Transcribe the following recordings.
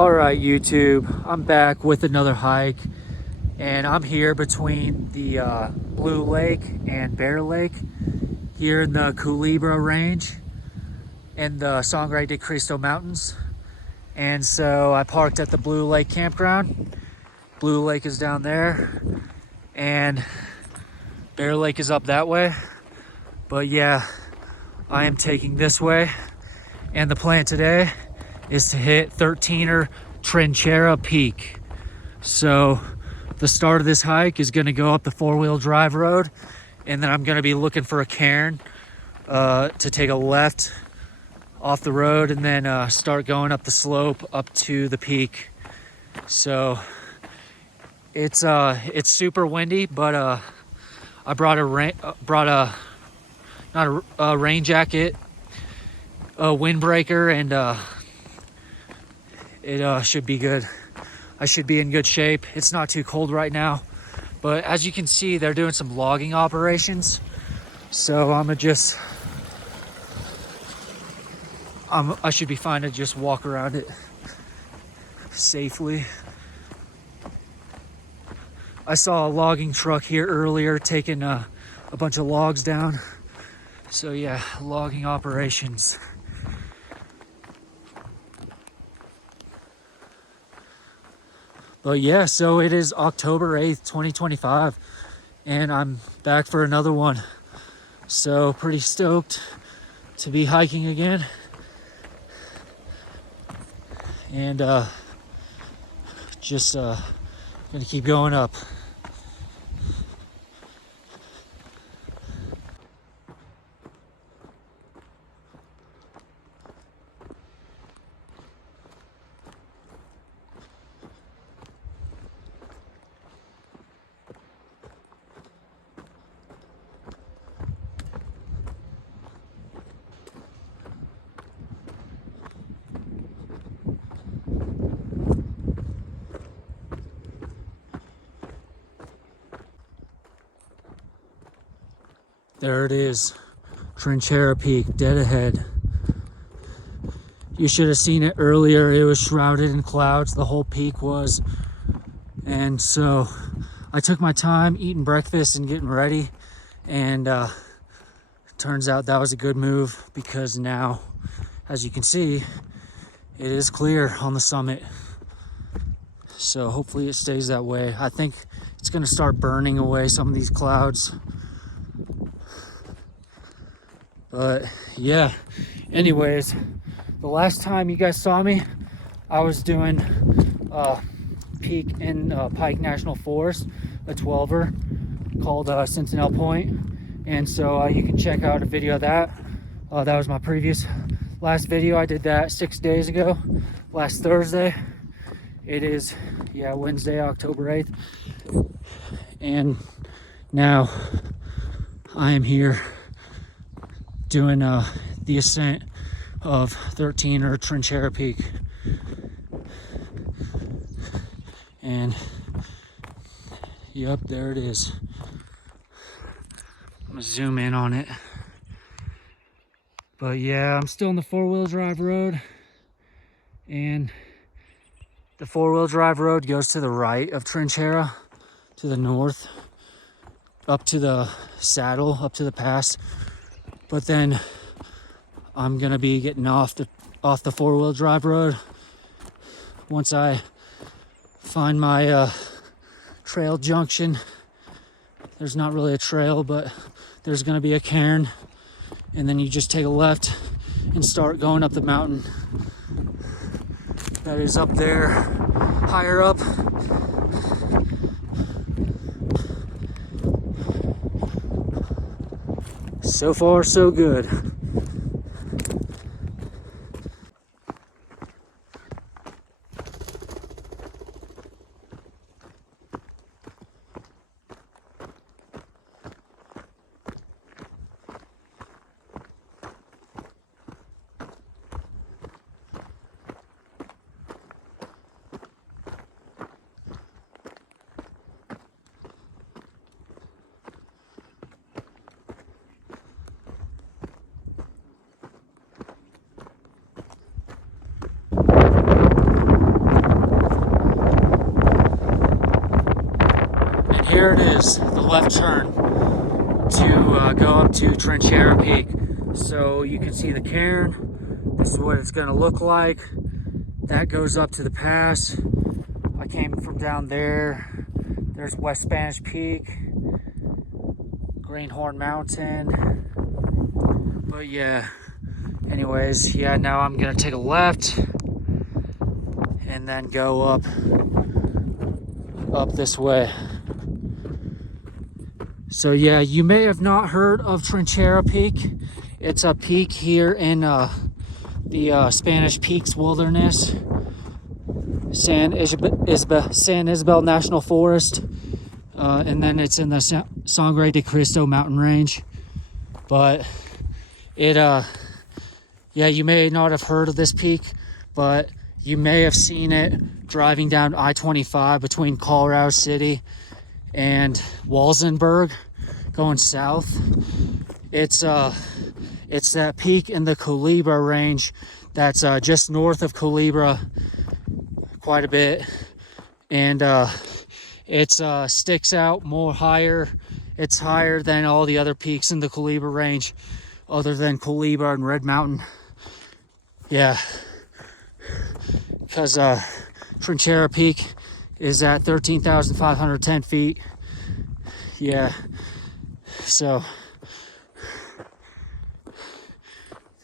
All right, YouTube, I'm back with another hike, and I'm here between the Blue Lake and Bear Lake here in the Culebra Range in the Sangre de Cristo Mountains. And so I parked at the Blue Lake campground. Blue Lake is down there, and Bear Lake is up that way. But yeah, I am taking this way, and the plan today is to hit 13er Trinchera Peak. So the start of this hike is going to go up the four-wheel drive road, and then I'm going to be looking for a cairn to take a left off the road and then start going up the slope up to the peak. So it's super windy, but I brought not a rain jacket, a windbreaker, and it should be good. I should be in good shape. It's not too cold right now, but as you can see, they're doing some logging operations. So I should be fine to just walk around it safely. I saw a logging truck here earlier taking a bunch of logs down. So yeah, logging operations. But yeah, so it is October 8th, 2025, and I'm back for another one. So pretty stoked to be hiking again. And just gonna keep going up. There it is, Trinchera Peak, dead ahead. You should have seen it earlier. It was shrouded in clouds, the whole peak was. And so I took my time eating breakfast and getting ready. And turns out that was a good move, because now, as you can see, it is clear on the summit. So hopefully it stays that way. I think it's gonna start burning away some of these clouds. But yeah, anyways, the last time you guys saw me, I was doing peak in Pike National Forest, a 12er called Sentinel Point. And so you can check out a video of that. That was my last video. I did that 6 days ago, last Thursday. It is, yeah, Wednesday, October 8th. And now I am here doing the ascent of 13er Trinchera Peak. And yep, there it is. I'm gonna zoom in on it. But yeah, I'm still on the four-wheel drive road, and the four-wheel drive road goes to the right of Trinchera, to the north, up to the saddle, up to the pass. But then I'm gonna be getting off the four-wheel drive road once I find my trail junction. There's not really a trail, but there's gonna be a cairn, and then you just take a left and start going up the mountain. That is up there, higher up. So far, so good. is the left turn to go up to Trinchera Peak. So you can see the cairn. This is what it's going to look like. That goes up to the pass. I came from down there. There's West Spanish Peak, Greenhorn Mountain. But yeah, anyways, yeah, now I'm gonna take a left and then go up this way. So yeah, you may have not heard of Trinchera Peak. It's a peak here in the Spanish Peaks Wilderness, San Isabel National Forest, and then it's in the Sangre de Cristo mountain range. But it yeah, you may not have heard of this peak, but you may have seen it driving down I-25 between Colorado City and Walsenburg going south. It's that peak in the Culebra range that's just north of Culebra quite a bit, and it sticks out more higher. It's higher than all the other peaks in the Culebra range other than Culebra and Red Mountain. Yeah, because Trinchera Peak is at 13,510 feet. Yeah, so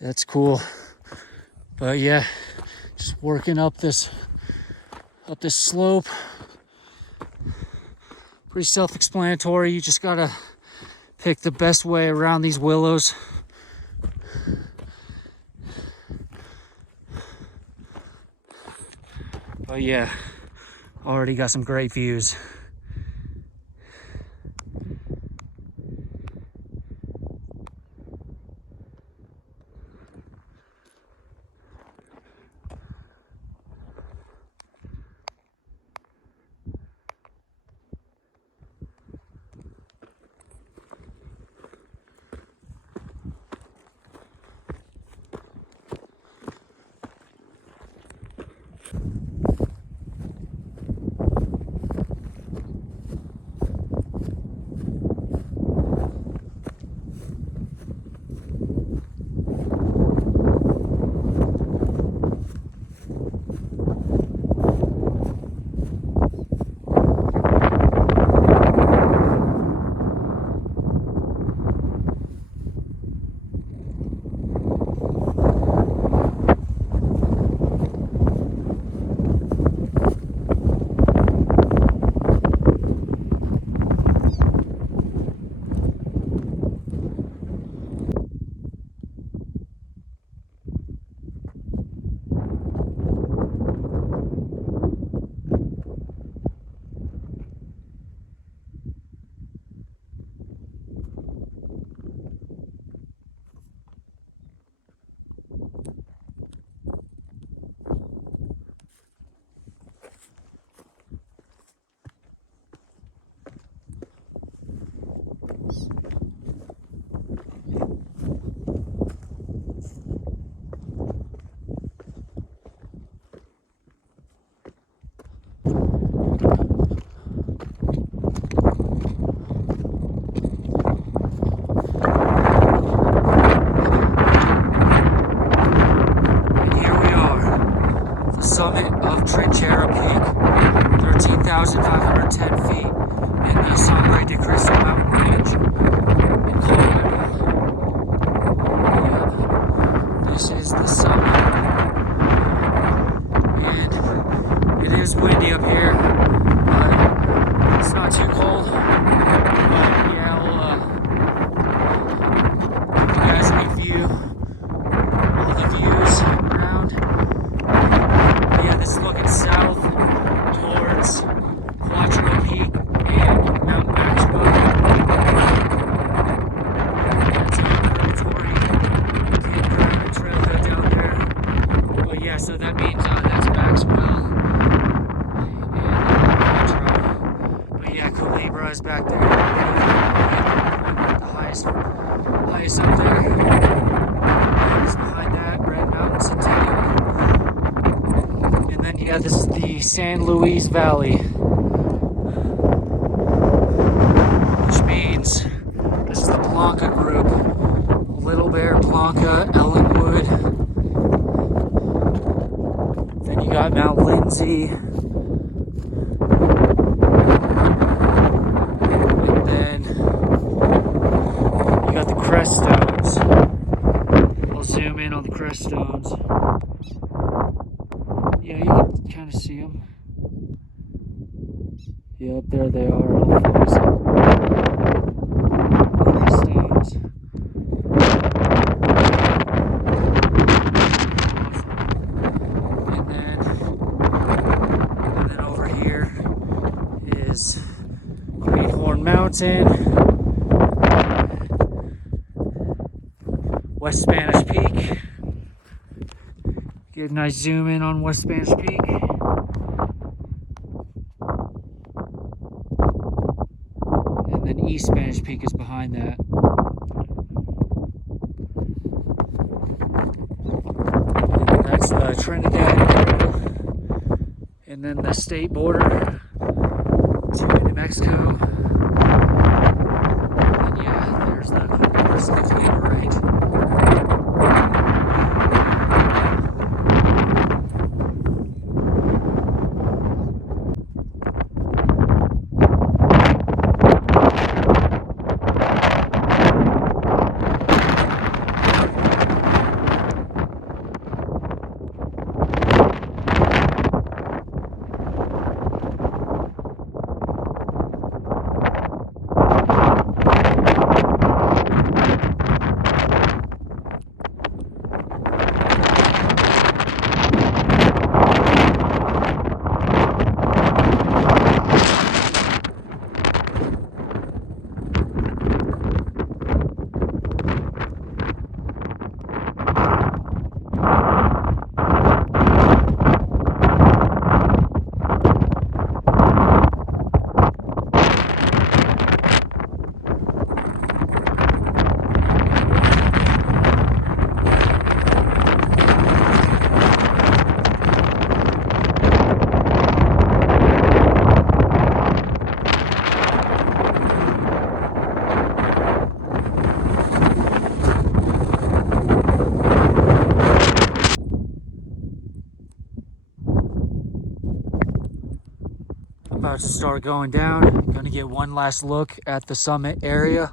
that's cool. But yeah, just working up this slope. Pretty self-explanatory. You just gotta pick the best way around these willows. But yeah, already got some great views. Summit of Trinchera Peak, 13,510 feet in the Sangre de Cristo mountain range in Colorado. Yeah, this is the summit, and it is windy up here, but it's not too cold. But yeah, I'll give you guys a good view, all the views around. This is looking south towards Quattro Peak and Mount Maxwell. That's a curvatory campground trailhead down there. But yeah, so that means that's Maxwell and Quattro. But yeah, Culebra is back there. The highest up there. And just behind that, Red Mountain Centennial. And then, yeah, this is the San Luis Valley. got Mount Lindsay. And then you got the crest stones. I'll zoom in on the crest stones. Yeah, you can kind of see them. Yep, there they are. I'll focus it. Crest stones. And then over here is Greenhorn Mountain, West Spanish Peak. Get a nice zoom in on West Spanish Peak. And then East Spanish Peak is behind that. And that's Trinidad area. And then the state border to New Mexico. And yeah, there's the Cleveland range. About to start going down. Gonna get one last look at the summit area.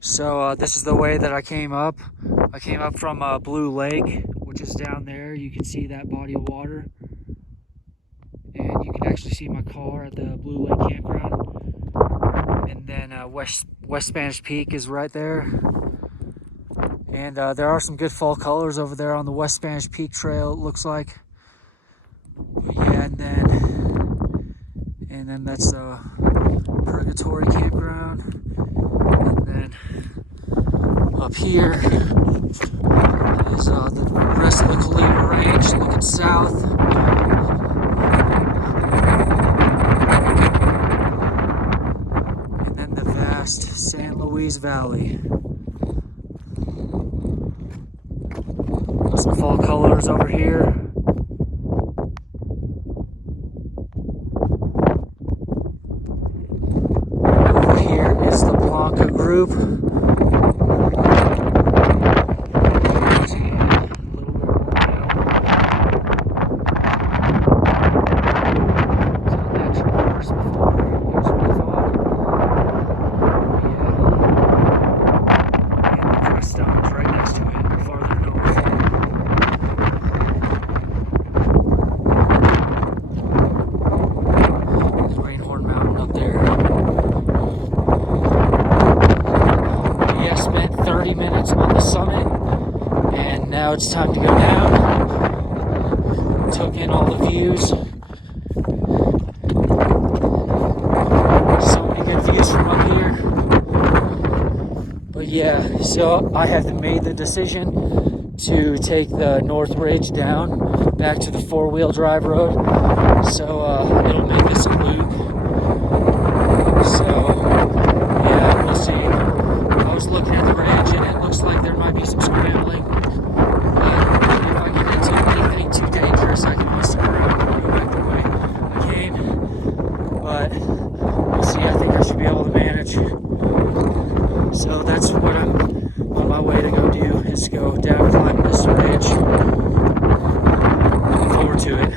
So this is the way that I came up. I came up from Blue Lake, which is down there. You can see that body of water. And you can actually see my car at the Blue Lake campground. And then West Spanish Peak is right there. And there are some good fall colors over there on the West Spanish Peak trail, it looks like. But yeah, and then that's the Purgatory campground. And then up here is the rest of the Calibre Range looking south. And then the vast San Luis Valley. Got some fall colors over here. Group. Now it's time to go down. Took in all the views. So many good views from up here. But yeah, so I have made the decision to take the North Ridge down back to the four-wheel drive road. So it'll make this a loop. So yeah, we'll see. I was looking at the range and it looks like there might be some scrambling. I can always turn around and go back the way I came, but we'll see. I think I should be able to manage. So that's what I'm on my way to go do, is go down, climb this ridge. Looking forward to it.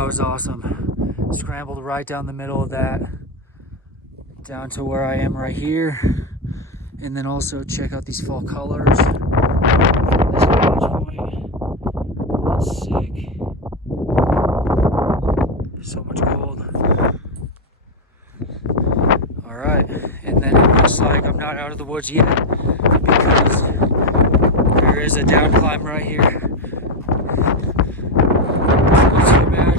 that was awesome. Scrambled right down the middle of that, down to where I am right here. And then also check out these fall colors. This launch point, that's sick. So much gold. All right, and then it looks like I'm not out of the woods yet because there is a down climb right here. Not too bad.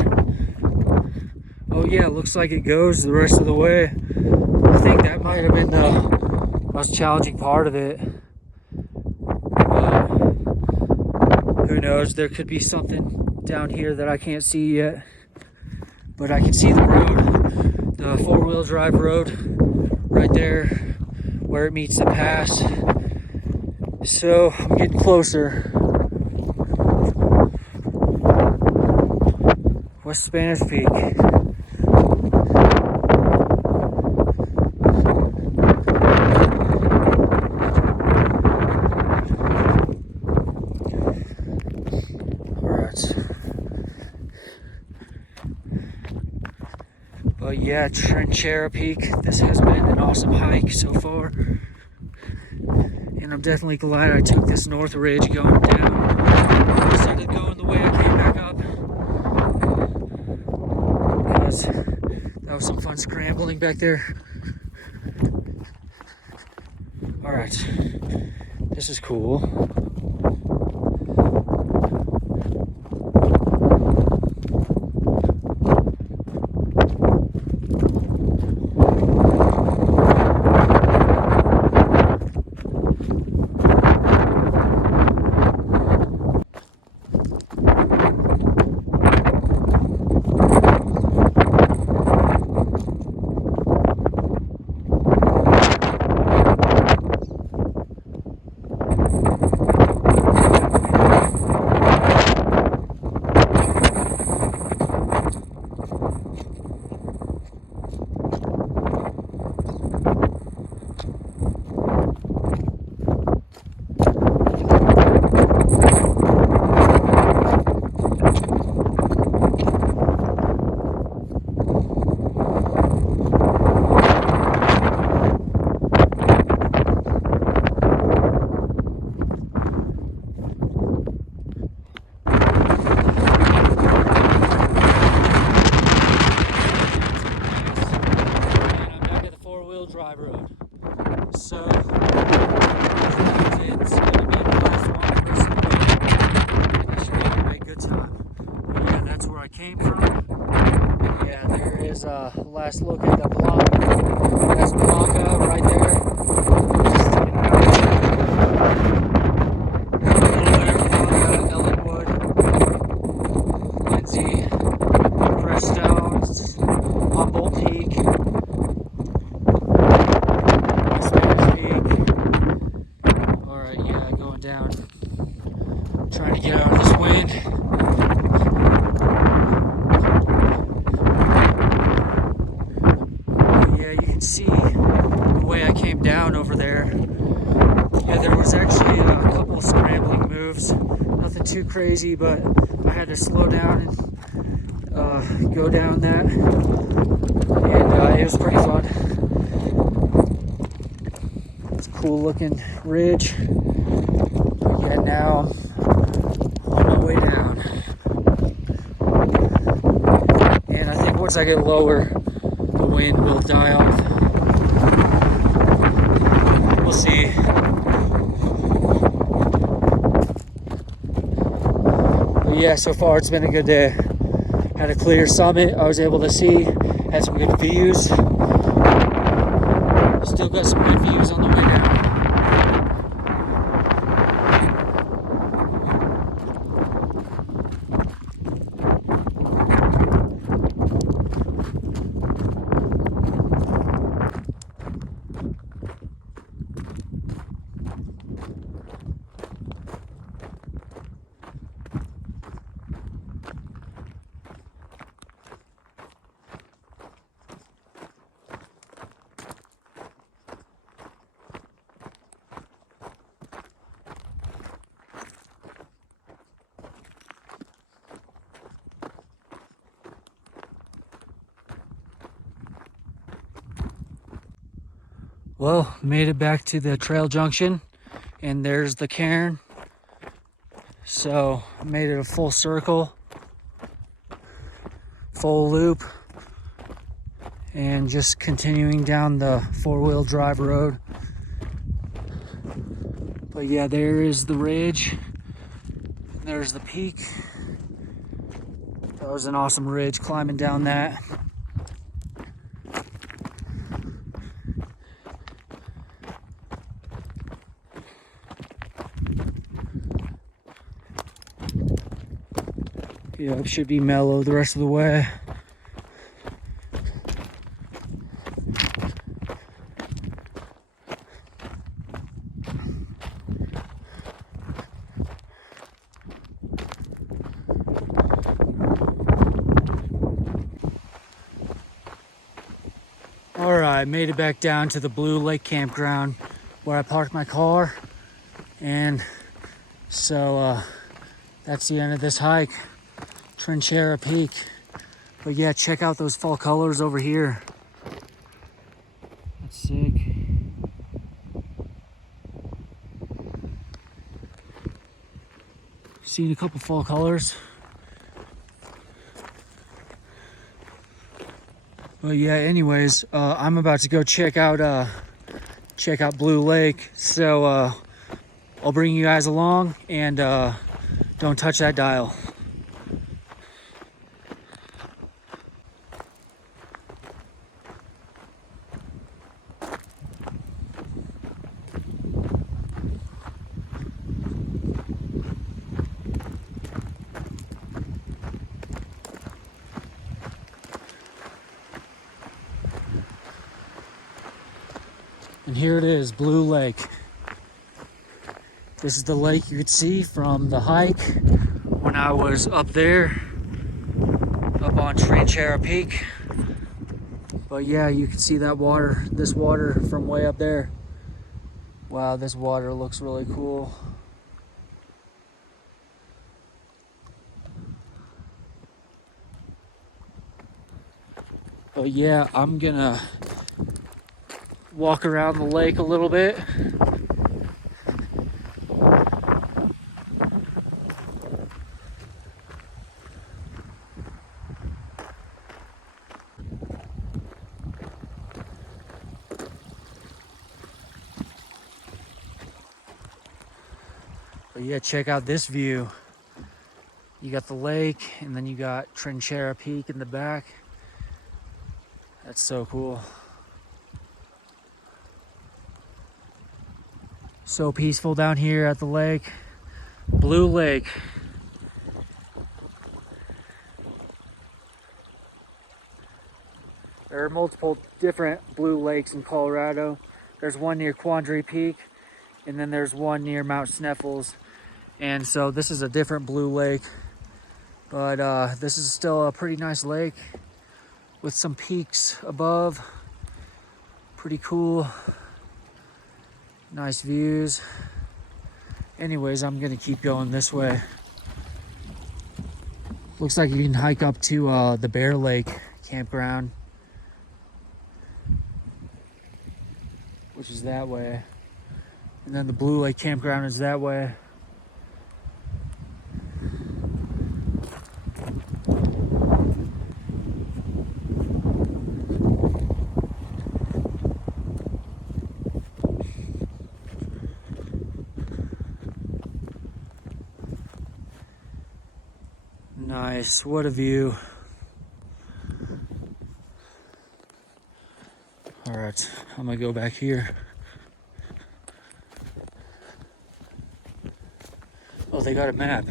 Oh yeah, looks like it goes the rest of the way. I think that might have been the most challenging part of it. Who knows? There could be something down here that I can't see yet. But I can see the road, the four-wheel drive road right there where it meets the pass. So I'm getting closer. West Spanish Peak. But yeah, Trinchera Peak, this has been an awesome hike so far. And I'm definitely glad I took this north ridge going down instead of going the way I came back up. Because that was some fun scrambling back there. Alright, this is cool. Drive road. So it's going to be the last one person and I should have a great good time. But yeah, that's where I came from. Yeah, there is a last look at the block. That's Blanca right there. Ellenwood, Lindsay, Fresh Stones, Humboldt Peak. Down, trying to get out of this wind. But yeah, you can see the way I came down over there. Yeah, there was actually a couple of scrambling moves, nothing too crazy, but I had to slow down and go down that, and it was pretty fun. It's a cool looking ridge. Yeah, now I'm on my way down. And I think once I get lower, the wind will die off. We'll see. But yeah, so far it's been a good day. Had a clear summit I was able to see. Had some good views. Still got some good views on the way down. Well, made it back to the trail junction, and there's the cairn. So made it a full circle, full loop, and just continuing down the four-wheel drive road. But yeah, there is the ridge. There's the peak. That was an awesome ridge, climbing down that. Yeah, it should be mellow the rest of the way. All right, made it back down to the Blue Lake campground where I parked my car. And so that's the end of this hike, Trinchera Peak. But yeah, check out those fall colors over here. That's sick. Seen a couple fall colors. But yeah, anyways, I'm about to go check out Blue Lake. So I'll bring you guys along, and don't touch that dial. And here it is, Blue Lake. This is the lake you could see from the hike when I was up there, up on Trinchera Peak. But yeah, you can see that water, this water from way up there. Wow, this water looks really cool. But yeah, I'm gonna walk around the lake a little bit. But yeah, check out this view. You got the lake, and then you got Trinchera Peak in the back. That's so cool. So peaceful down here at the lake. Blue Lake. There are multiple different blue lakes in Colorado. There's one near Quandary Peak, and then there's one near Mount Sneffels. And so this is a different blue lake, but this is still a pretty nice lake with some peaks above. Pretty cool. Nice views. Anyways, I'm gonna keep going this way. Looks like you can hike up to the Bear Lake campground, which is that way. And then the Blue Lake campground is that way. Nice, what a view. All right, I'm gonna go back here. Oh, they got a map.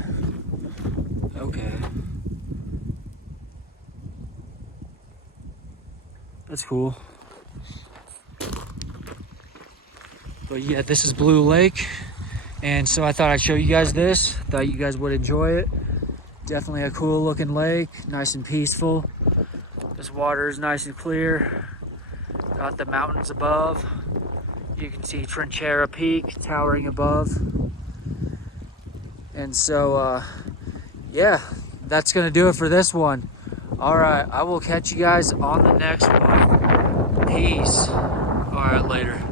Okay. That's cool. But yeah, this is Blue Lake. And so I thought I'd show you guys this. Thought you guys would enjoy it. Definitely a cool looking lake, nice and peaceful. This water is nice and clear. Got the mountains above. You can see Trinchera Peak towering above. And so, yeah, that's gonna do it for this one. All right, I will catch you guys on the next one. Peace. All right, later.